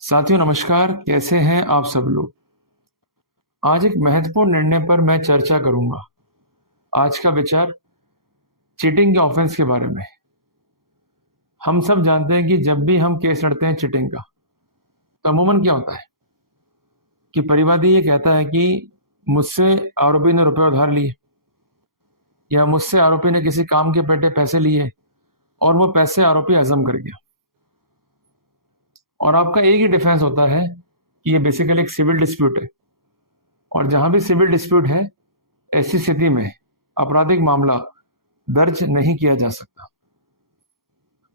साथियों नमस्कार, कैसे हैं आप सब लोग। आज एक महत्वपूर्ण निर्णय पर मैं चर्चा करूंगा। आज का विचार चीटिंग के ऑफेंस के बारे में। हम सब जानते हैं कि जब भी हम केस लड़ते हैं चीटिंग का, तो अमूमन क्या होता है कि परिवादी ये कहता है कि मुझसे आरोपी ने रुपए उधार लिए, या मुझसे आरोपी ने किसी काम के पेटे पैसे लिए और वो पैसे आरोपी हजम कर गया। और आपका एक ही डिफेंस होता है कि ये बेसिकली एक सिविल डिस्प्यूट है, और जहां भी सिविल डिस्प्यूट है, ऐसी स्थिति में आपराधिक मामला दर्ज नहीं किया जा सकता।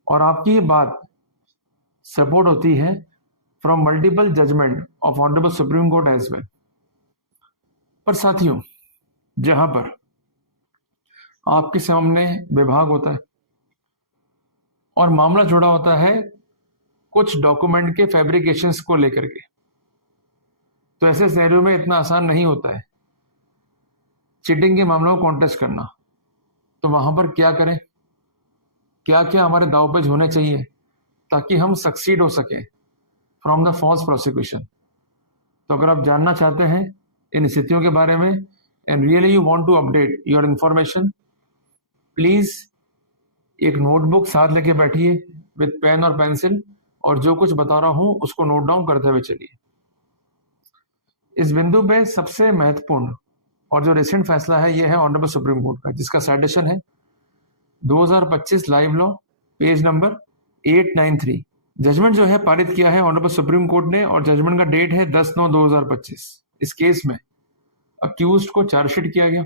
और आपकी ये बात सपोर्ट होती है from multiple judgment of honourable supreme court as well. पर साथियों, जहां पर आपके सामने विभाग होता है और मामला जुड़ा होता है कुछ डॉक्यूमेंट के फैब्रिकेशंस को लेकर के, तो ऐसे सिनेरियो में इतना आसान नहीं होता है चीटिंग के मामलों को कॉन्टेस्ट करना। तो वहां पर क्या करें, क्या क्या हमारे दावपेच होने चाहिए ताकि हम सक्सीड हो सके फ्रॉम द फॉल्स प्रोसिक्यूशन। तो अगर आप जानना चाहते हैं इन स्थितियों के बारे में and really you want to update your information, please एक नोटबुक साथ लेके बैठिए विद पेन और पेंसिल, और जो कुछ बता रहा हूं उसको नोट डाउन करते हुए चलिए। इस बिंदु पे सबसे महत्वपूर्ण और जो रिसेंट फैसला है यह है ऑनरेबल सुप्रीम कोर्ट का, जिसका साइटेशन है 2025 live law page number 893। Judgment जो है पारित किया है ऑनरेबल सुप्रीम कोर्ट ने, और जजमेंट का डेट है 10/9/2025। इस केस में अक्यूज्ड को चार्जशीट किया गया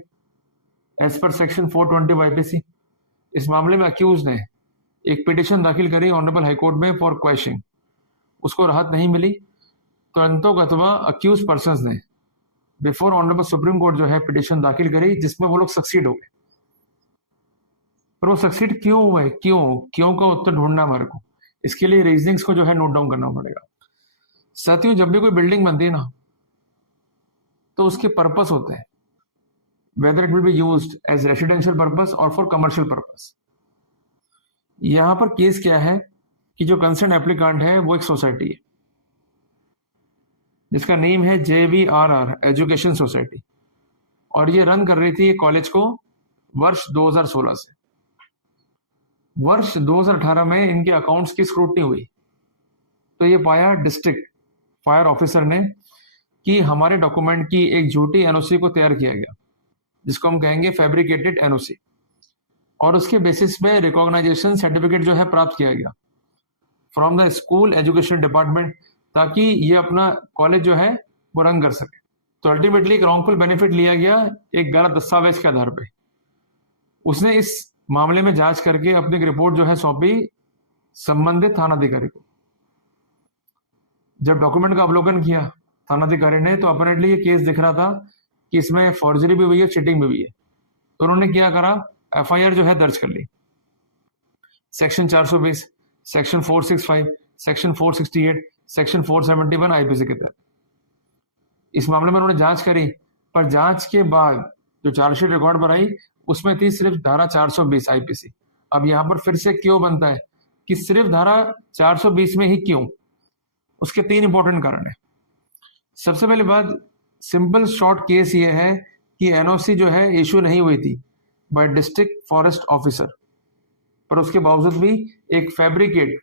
एज पर सेक्शन 420 आईपीसी। इस मामले में अक्यूज ने एक पिटिशन दाखिल करी ऑनरेबल हाईकोर्ट में फॉर क्वैशिंग। उसको राहत नहीं मिली, तो अंतोगत्वा अक्यूज पर्संस ने बिफोर ऑनरेबल सुप्रीम कोर्ट जो है पिटिशन दाखिल करी, जिसमें वो लोग सक्सीड हो गए। पर वो सक्सीड क्यों हुए, क्यों का उत्तर ढूंढना हमारे को। इसके लिए रीजनिंग्स को जो है नोट डाउन करना पड़ेगा। साथियों, जब भी कोई बिल्डिंग बनती है ना, तो उसके पर्पस होते हैं, whether it will be used as residential purpose और फॉर कमर्शियल पर्पस। यहां पर केस क्या है कि जो कंसर्न एप्लीकांट है वो एक सोसाइटी है जिसका नेम है JVRR एजुकेशन सोसाइटी, और ये रन कर रही थी कॉलेज को वर्ष 2016 से। वर्ष 2018 में इनके अकाउंट्स की स्क्रूटनी हुई, तो ये पाया डिस्ट्रिक्ट फायर ऑफिसर ने कि हमारे डॉक्यूमेंट की एक झूठी एनओसी को तैयार किया गया, जिसको हम कहेंगे फैब्रिकेटेड एनओसी, और उसके बेसिस पे रिकॉग्नाइजेशन सर्टिफिकेट जो है प्राप्त किया गया from the school education department, ताकि ये अपना कॉलेज जो है वो रन कर सके। तो अल्टीमेटली एक रॉन्गफुल बेनिफिट लिया गया एक गलत दस्तावेज के आधार पे। उसने इस मामले में जांच करके अपनी रिपोर्ट जो है सौंपी संबंधित थानाधिकारी को। जब डॉक्यूमेंट का अवलोकन किया थानाधिकारी ने, तो अपरेंटली ये केस दिख रहा था कि इसमें फॉर्जरी भी हुई है, चीटिंग भी हुई है। तो उन्होंने क्या करा, FIR जो है दर्ज कर ली section 420, section 465, section 468, section 471 IPC के तहत। इस मामले में उन्होंने जांच करी, पर जांच के बाद जो चार्जशीट रिकॉर्ड पर आई उसमें थी सिर्फ धारा 420 आईपीसी। अब यहां पर फिर से क्यों बनता है कि सिर्फ धारा 420 में ही क्यों, उसके 3 इंपॉर्टेंट कारण है। सबसे पहली बात, सिंपल शॉर्ट केस ये है कि एनओसी जो है इशू नहीं हुई थी बाय डिस्ट्रिक्ट फॉरेस्ट ऑफिसर, पर उसके बावजूद भी एक फैब्रिकेट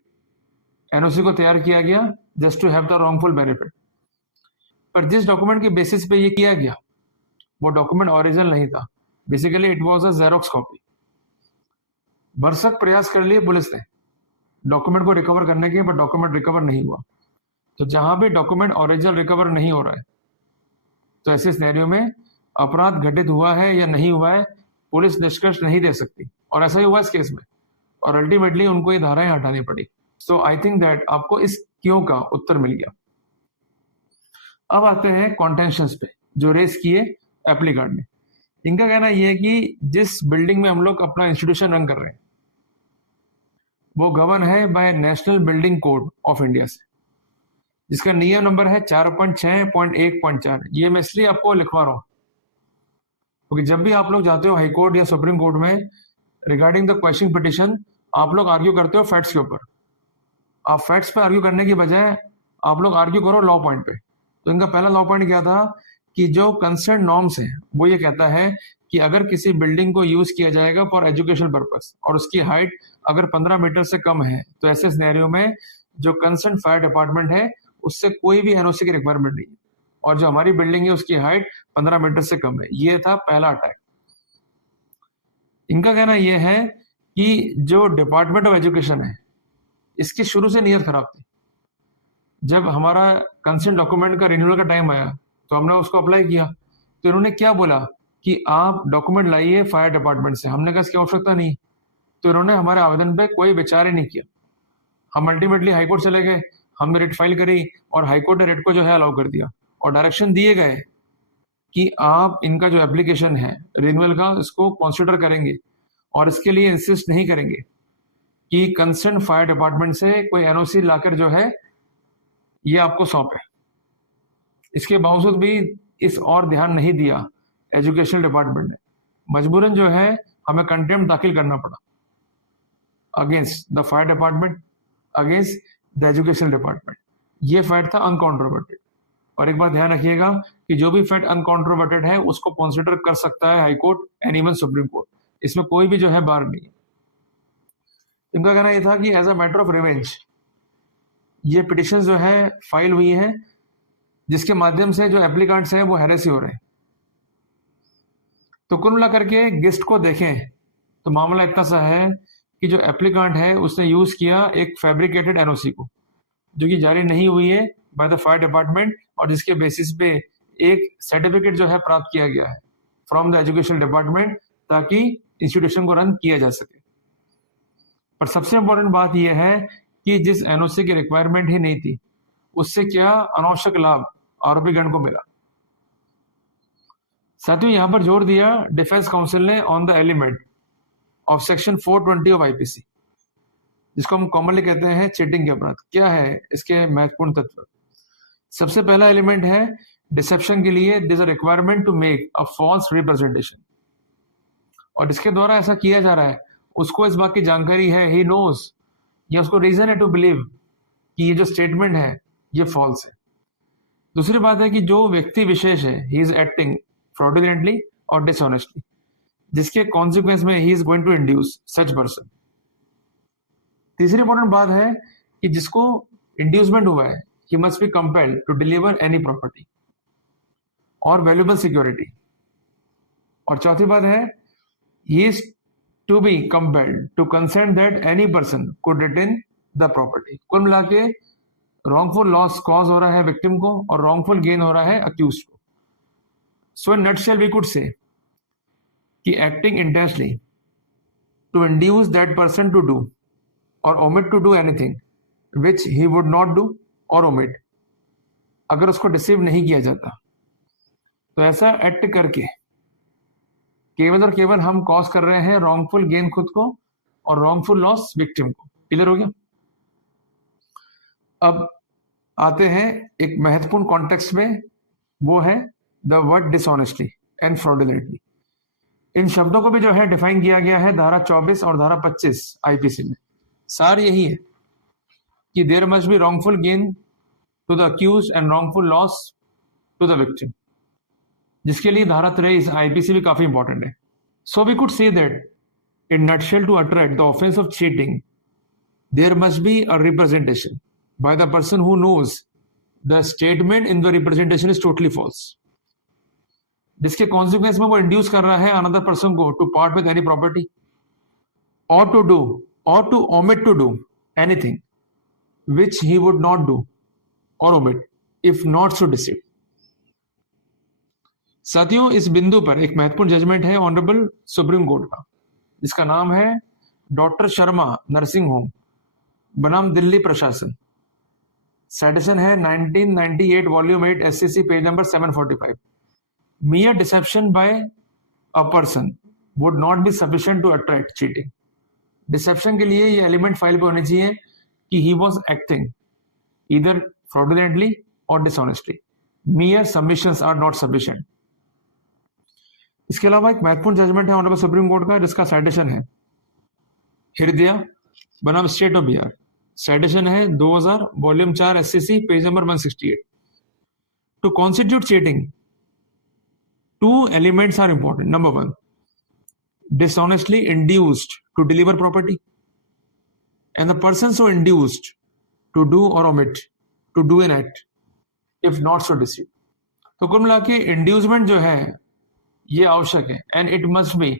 एनओसी को तैयार किया गया just to have the wrongful benefit. पर जिस डॉक्यूमेंट के बेसिस पे ये किया गया वो डॉक्यूमेंट ओरिजिनल नहीं था, basically it was a xerox copy. भरसक प्रयास कर लिए पुलिस ने डॉक्यूमेंट को रिकवर करने के, पर डॉक्यूमेंट रिकवर नहीं हुआ। तो जहां भी डॉक्यूमेंट ओरिजिनल रिकवर नहीं हो रहा है, तो ऐसे सिनेरियो में अपराध घटित हुआ है या नहीं हुआ है पुलिस निष्कर्ष नहीं दे सकती, और ऐसा ही हुआ इस केस में, और अल्टीमेटली उनको ये धाराएं हटानी पड़ी। सो आई थिंक दैट आपको इस क्यों का उत्तर मिल गया। अब आते हैं कॉन्टेंशंस पे जो रेस किए एप्लीकांट ने। इनका कहना यह है कि जिस बिल्डिंग में हम लोग अपना इंस्टीट्यूशन रन कर रहे हैं वो गवर्न है by national building code of India से, जिसका नियम नंबर है 4.6.1.4। ये मैं इसलिए आपको लिखवा रहा हूं क्योंकि जब भी आप लोग जाते हो हाई कोर्ट या सुप्रीम कोर्ट में रिगार्डिंग द क्वेश्चन पिटिशन, आप लोग आर्ग्यू करते हो फैक्ट्स के ऊपर। आप फैक्ट्स पे आर्ग्यू करने की बजाय आप लोग आर्ग्यू करो लॉ पॉइंट पे। तो इनका पहला लॉ पॉइंट क्या था कि जो कंसर्न नॉर्म्स है वो ये कहता है कि अगर किसी बिल्डिंग को यूज किया जाएगा फॉर एजुकेशन पर्पस और उसकी हाइट अगर 15 मीटर से कम है तो ऐसे सिनेरियो में जो कंसर्न फायर डिपार्टमेंट है उससे कोई भी एनओसी की रिक्वायरमेंट नहीं है, और जो हमारी बिल्डिंग है उसकी हाइट 15 मीटर से कम है। ये था पहला अटैक। इनका कहना यह है कि जो डिपार्टमेंट ऑफ एजुकेशन है इसकी शुरू से नीयत खराब थी। जब हमारा कंसेंट डॉक्यूमेंट का रिन्यूअल का टाइम आया तो हमने उसको अप्लाई किया, तो इन्होंने क्या बोला कि आप डॉक्यूमेंट लाइए फायर डिपार्टमेंट से। हमने कहा इसकी आवश्यकता नहीं, तो इन्होंने हमारे आवेदन पे कोई विचार ही नहीं किया। हम अल्टीमेटली हाईकोर्ट चले गए, हमने रिट फाइल करी और हाईकोर्ट ने रिट को जो है अलाउ कर दिया और डायरेक्शन दिए गए कि आप इनका जो एप्लीकेशन है रिन्यूअल का इसको कंसिडर करेंगे और इसके लिए इंसिस्ट नहीं करेंगे कि कंसर्न फायर डिपार्टमेंट से कोई एनओसी लाकर जो है ये आपको सौंपे। इसके बावजूद भी इस और ध्यान नहीं दिया एजुकेशन डिपार्टमेंट ने। मजबूरन जो है हमें कंटेम्प्ट दाखिल करना पड़ा against the fire department, against the education department. ये फैक्ट था अनकॉन्ट्रोवर्टेड। और एक बात ध्यान रखिएगा कि जो भी फैक्ट अनकॉन्ट्रोवर्टेड है उसको कंसिडर कर सकता है high court and even supreme court, इसमें कोई भी जो है बार नहीं है। इनका कहना यह था कि as a matter of revenge ये पिटिशन जो है फाइल हुई है जिसके माध्यम से जो एप्लीकेंट्स हैं वो हैरेसी हो रहे हैं। तो कुल मिलाकर के गेस्ट को देखें तो मामला इतना सा है कि जो एप्लीकेंट है उसने यूज किया एक फैब्रिकेटेड एनओसी को जो कि जारी नहीं हुई है बाय द फायर डिपार्टमेंट, और जिसके बेसिस पे एक सर्टिफिकेट जो है प्राप्त किया गया है फ्रॉम द एजुकेशन डिपार्टमेंट ताकि इंस्टीट्यूशन को रन किया जा सके। पर सबसे इंपॉर्टेंट बात यह है कि जिस एनओसी की रिक्वायरमेंट ही नहीं थी उससे क्या अनावश्यक लाभ आरोपीगण को मिला। साथियों यहां पर जोर दिया डिफेंस काउंसिल ने on the element of section 420 of IPC, जिसको हम कॉमनली कहते हैं चीटिंग के अपराध। क्या है इसके महत्वपूर्ण तत्व? सबसे पहला एलिमेंट है डिसेप्शन के लिए this a requirement to make a false representation, और इसके द्वारा ऐसा किया जा रहा है उसको इस बात की जानकारी है, ही नोज, या उसको रीजन है टू बिलीव कि ये जो स्टेटमेंट है ये फॉल्स है। दूसरी बात है कि जो व्यक्ति विशेष है ही इज एक्टिंग फ्रॉडुलेंटली और डिसऑनेस्टली, जिसके कॉन्सिक्वेंस में he is going to induce such person. तीसरी इंपॉर्टेंट बात है कि जिसको इंड्यूसमेंट हुआ है he must be compelled to deliver any property और वैल्यूएबल सिक्योरिटी। और चौथी बात है he is to be compelled to consent that any person could retain the property. कुल मिला के रॉन्गफुल लॉस कॉज हो रहा है विक्टिम को और रॉन्गफुल गेन हो रहा है अक्यूज्ड को। So in nutshell we could say कि acting intentionally to induce that person to do और omit to do anything which he would not do or omit, अगर उसको डिसीव नहीं किया जाता तो ऐसा एक्ट करके केवल और केवल हम कॉज कर रहे हैं रॉन्गफुल गेन खुद को और रॉन्गफुल लॉस विक्टिम को। क्लियर हो गया? अब आते हैं एक महत्वपूर्ण कॉन्टेक्स्ट में, वो है the word dishonestly and fraudulently. इन शब्दों को भी जो है डिफाइन किया गया है धारा 24 और धारा 25 आईपीसी में। सार यही है कि there must be wrongful gain to the accused and wrongful loss to the victim, जिसके लिए धारा 23 आईपीसी भी काफी इंपॉर्टेंट है। So we could say that in nutshell to attract the offence of cheating there must be a representation by the person who knows the statement in the representation is totally false, जिसके consequence में वो induce कर रहा है another person को two part with any property और to do or to omit to do anything which he would not do or omit if not so deceived। साथियों इस बिंदु पर एक महत्वपूर्ण जजमेंट है ऑनरेबल सुप्रीम कोर्ट का, जिसका नाम है डॉक्टर शर्मा नर्सिंग होम बनाम दिल्ली प्रशासन। साइटेशन है 1998 volume 8 SCC page number 745। mere deception by a person would not be sufficient to attract cheating। Deception के लिए ये एलिमेंट फाइल पे होनी चाहिए कि he was acting either fraudulently और dishonestly. Mere submissions are not sufficient. इसके अलावा एक महत्वपूर्ण जजमेंट है ऑनरेबल सुप्रीम कोर्ट का, जिसका साइटेशन है हृदय बनाम स्टेट ऑफ बिहार साइटेशन है 2000 volume 4 SCC page number 168. To constitute cheating, two elements are important. Number one, dishonestly induced to deliver property, and the person so induced to do or omit to do an act if not so deceived. तो कुल मिला के inducement जो है ये आवश्यक है, and it must be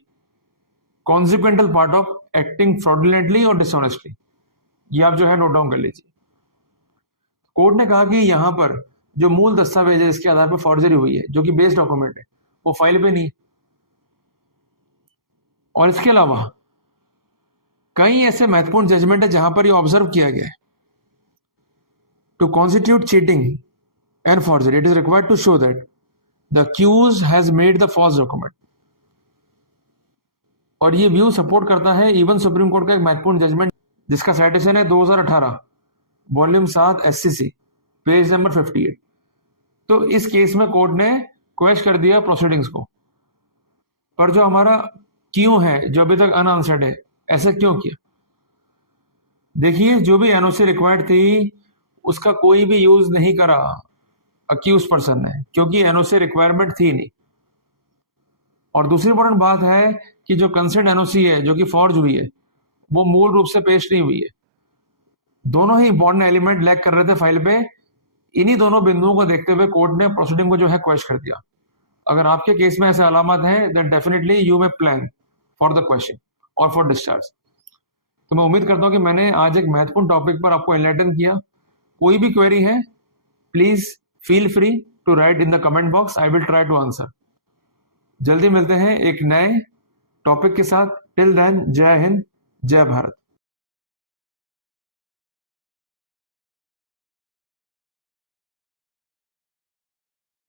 कॉन्सिक्वेंटल part of acting fraudulently और डिसऑनेस्टली. ये आप जो है नोट डाउन कर लीजिए. कोर्ट ने कहा कि यहां पर जो मूल दस्तावेज है इसके आधार पर फॉर्जरी हुई है, जो कि बेस डॉक्यूमेंट है, वो फाइल पे नहीं. और इसके अलावा कई ऐसे महत्वपूर्ण जजमेंट है जहां पर ये ऑब्जर्व किया गया है. To constitute cheating and forgery it is required to show that the accused has made the false document. और ये व्यू सपोर्ट करता है इवन सुप्रीम कोर्ट का एक महत्वपूर्ण जजमेंट जिसका साइटेशन है 2018 वॉल्यूम 7 SCC पेज नंबर 58. तो इस केस में कोर्ट ने क्वेश्चन कर दिया प्रोसीडिंग्स को, पर जो हमारा क्यों है जो अभी तक अनआंसर्ड है, ऐसा क्यों किया. देखिए, जो भी एनओसी रिक्वायर्ड थी उसका कोई भी यूज नहीं करा अक्यूज पर्सन ने, क्योंकि एनओसी रिक्वायरमेंट थी नहीं. और दूसरी इंपॉर्टेंट बात है कि जो कंसेंट एनओसी है जो कि फॉर्ज हुई है वो मूल रूप से पेश नहीं हुई है. दोनों ही इंपॉर्टेंट एलिमेंट लैक कर रहे थे फाइल पे. इन्हीं दोनों बिंदुओं को देखते हुए कोर्ट ने प्रोसीडिंग को जो है क्वेश्चन कर दिया. अगर आपके केस में ऐसे अलामत हैं then definitely you may plan for the question और फॉर डिस्चार्ज. तो मैं उम्मीद करता हूं कि मैंने आज एक महत्वपूर्ण टॉपिक पर आपको एनलाइटन किया. कोई भी क्वेरी है please feel free to write in the comment box. I will try to answer. जल्दी मिलते हैं एक नए टॉपिक के साथ. टिल देन, जय हिंद, जय भारत.